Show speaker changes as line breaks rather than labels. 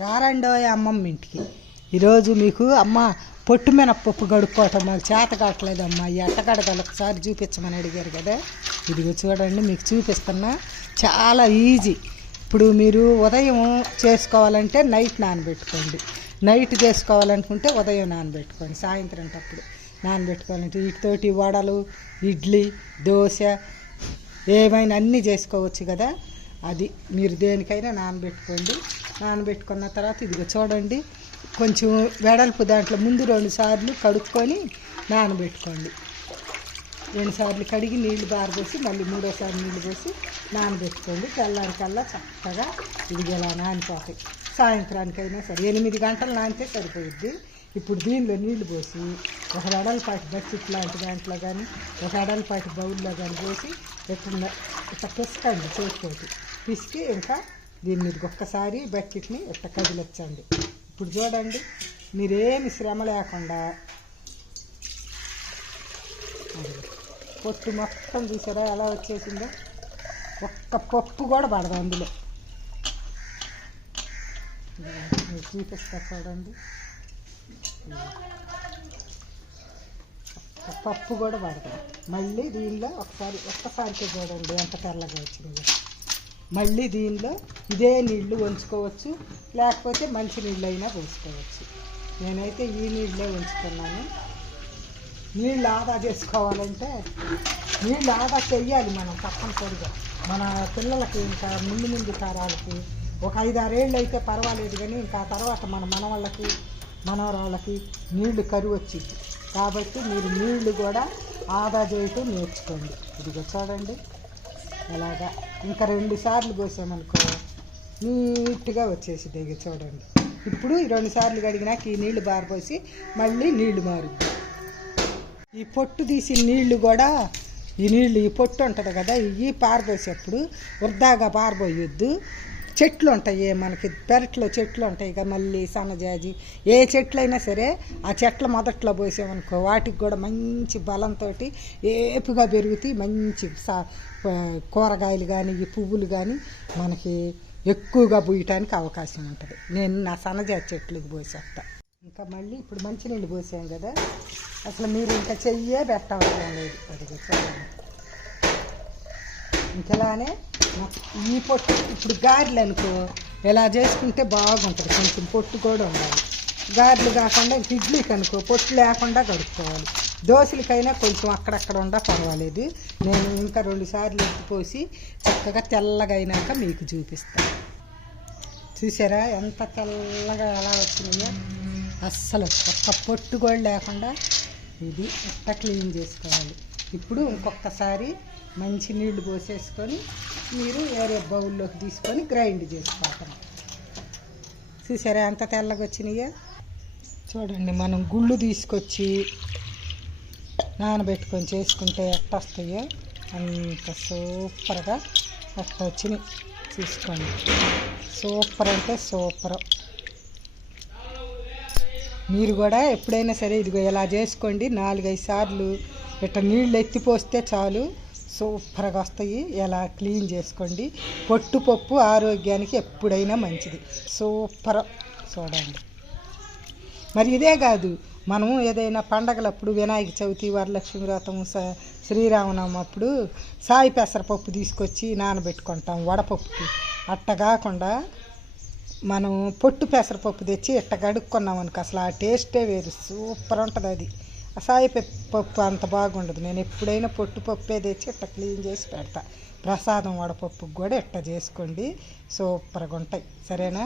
రారండోయ్ అమ్మమ్మ ఇంటికి. ఈరోజు మీకు అమ్మ పొట్టు మినప్పప్పు గడుపుకోవటం మాకు చేత కావట్లేదమ్మా. ఈ ఎట్టగడగలు ఒకసారి చూపించమని అడిగారు కదా. ఇదిగో చూడండి మీకు చూపిస్తున్నా. చాలా ఈజీ. ఇప్పుడు మీరు ఉదయం చేసుకోవాలంటే నైట్ నానబెట్టుకోండి. నైట్ చేసుకోవాలనుకుంటే ఉదయం నానబెట్టుకోండి. సాయంత్రం అప్పుడు నానబెట్టుకోవాలంటే వీటితోటి వడలు ఇడ్లీ దోశ ఏమైనా అన్నీ చేసుకోవచ్చు కదా. అది మీరు దేనికైనా నానబెట్టుకోండి. నానబెట్టుకున్న తర్వాత ఇదిగో చూడండి కొంచెం వెడల్పు దాంట్లో ముందు రెండు సార్లు కడుక్కొని నానబెట్టుకోండి. రెండుసార్లు కడిగి నీళ్ళు బారబోసి మళ్ళీ మూడోసారి నీళ్ళు పోసి నానబెట్టుకోండి. తెల్లారికల్లా చక్కగా ఇది ఇలా నానిపోతాయి. సాయంత్రానికైనా సరే ఎనిమిది గంటలు నానితే సరిపోయిద్ది. ఇప్పుడు దీనిలో నీళ్ళు పోసి ఒక వెడల్పాటి బకెట్ లాంటి దాంట్లో కానీ ఒక వెడల్పాటి బౌల్లో కానీ పోసి ఎట్లా ఇట్లా పిసకండి చేసుకోండి పిసికి ఇంకా దీని మీద ఒక్కసారి బకెట్ని ఇట్ట కదిలించండి ఇప్పుడు చూడండి మీరేమి శ్రమ లేకుండా పొట్టు మొత్తం చూసారా ఎలా వచ్చేసిందో? ఒక్క పప్పు కూడా పడదు అందులో. చూపిస్తా చూడండి. ఒక్క పప్పు కూడా పడదు. మళ్ళీ దీనిలో ఒకసారి ఒక్కసారికి చూడండి ఎంత తెల్లగా వచ్చిందో. మళ్ళీ దీనిలో ఇదే నీళ్ళు వంచుకోవచ్చు లేకపోతే మంచి నీళ్ళు అయినా పోసుకోవచ్చు. నేనైతే ఈ నీళ్ళే ఉంచుకున్నాను నీళ్ళు ఆదా చేసుకోవాలంటే నీళ్ళు ఆదా చెయ్యాలి మనం తప్పనిసరిగా. మన పిల్లలకి ఇంకా ముందు ముందు తరాలకి ఒక ఐదారేళ్ళు అయితే పర్వాలేదు కానీ ఇంకా ఆ తర్వాత మన మనవాళ్ళకి మనవరాళ్ళకి నీళ్ళు కరువు వచ్చింది కాబట్టి మీరు నీళ్ళు కూడా ఆదా చేయటం నేర్చుకోండి. ఇదిగో చూడండి. అలాగా. ఇంకా రెండు సార్లు పోసామనుకో నీట్గా వచ్చేసింది ఇక చూడండి. ఇప్పుడు ఈ రెండు సార్లు కడిగినాక ఈ నీళ్ళు బారిపోసి మళ్ళీ నీళ్ళు మారుద్ది. ఈ పొట్టు తీసి నీళ్ళు కూడా ఈ నీళ్ళు ఈ పొట్టు ఉంటుంది కదా ఇవి పారబోసేప్పుడు వృధాగా పారబోయొద్దు. చెట్లు ఉంటాయి మనకి పెరట్లో చెట్లు ఉంటాయి ఇక మళ్ళీ సన్నజాజి. ఏ చెట్లు అయినా సరే ఆ చెట్ల మొదట్లో పోసామనుకో వాటికి కూడా మంచి బలంతో ఏపుగా పెరుగుతాయి మంచి సా కూరగాయలు కానీ ఈ పువ్వులు కానీ మనకి ఎక్కువగా పూయటానికి అవకాశం ఉంటుంది. నేను నా సన్నజాజి చెట్లకు పోసేస్తా. ఇంకా మళ్ళీ ఇప్పుడు మంచినీళ్ళు పోసాం కదా అసలు మీరు ఇంకా చెయ్యే పెట్టవసరం లేదు. అదిగో ఇంకెలానే ఈ పొట్టు ఇప్పుడు గారెలు అనుకో ఇలా చేసుకుంటే బాగుంటుంది. కొంచెం పొట్టు కూడా ఉండాలి. గారెలు కాకుండా ఇంక ఇడ్లీకి అనుకో పొట్టు లేకుండా కడుక్కోవాలి. దోశలకైనా కొంచెం అక్కడక్కడ ఉండా పర్వాలేదు. నేను ఇంకా రెండు సార్లు ఎత్తిపోసి చక్కగా తెల్లగా అయినాక మీకు చూపిస్తాను చూసారా ఎంత తెల్లగా ఎలా వచ్చినాయో? అస్సలు ఒక్క పొట్టు కూడా లేకుండా ఇది ఇట్ట క్లీన్ చేసుకోవాలి. ఇప్పుడు ఇంకొకసారి మంచి నీళ్ళు పోసేసుకొని మీరు వేరే బౌల్లోకి తీసుకొని గ్రైండ్ చేసుకోవాలి. చూసారా ఎంత తెల్లగా వచ్చినాయో? చూడండి మనం గుళ్ళు తీసుకొచ్చి నానబెట్టుకొని చేసుకుంటే ఎట్ట వస్తాయో అంత సూపర్గా అట్ట వచ్చినాయి చూసుకోండి. సూపర్ అంటే సూపర్. మీరు కూడా ఎప్పుడైనా సరే ఇదిగో ఇలా చేసుకోండి. నాలుగైదు సార్లు ఇట్లా నీళ్ళు ఎత్తిపోస్తే చాలు. సూపర్గా వస్తాయి ఇలా క్లీన్ చేసుకోండి. పొట్టుపప్పు ఆరోగ్యానికి ఎప్పుడైనా మంచిది. సూపర్. చూడండి. మరి ఇదే కాదు. మనం ఏదైనా పండగలప్పుడు వినాయక చవితి వరలక్ష్మి వ్రతం శ్రీరామనవం శ్రీరామనవమి అప్పుడు సాయి పెసరపప్పు తీసుకొచ్చి నానబెట్టుకుంటాం వడపప్పుకి. అట్ట కాకుండా మనం పొట్టు పెసరపప్పు తెచ్చి ఇట్ట కడుక్కున్నాం అనుకో అసలు ఆ టేస్టే వేరు. సూపర్ ఉంటుంది అది. ఆ పప్పు అంత బాగుండదు. నేను ఎప్పుడైనా పొట్టు పప్పే తెచ్చి ఇట్ట క్లీన్ చేసి పెడతా. ప్రసాదం వడపప్పుకి కూడా ఇట్ట చేసుకోండి. సూపర్గా ఉంటాయి. సరేనా?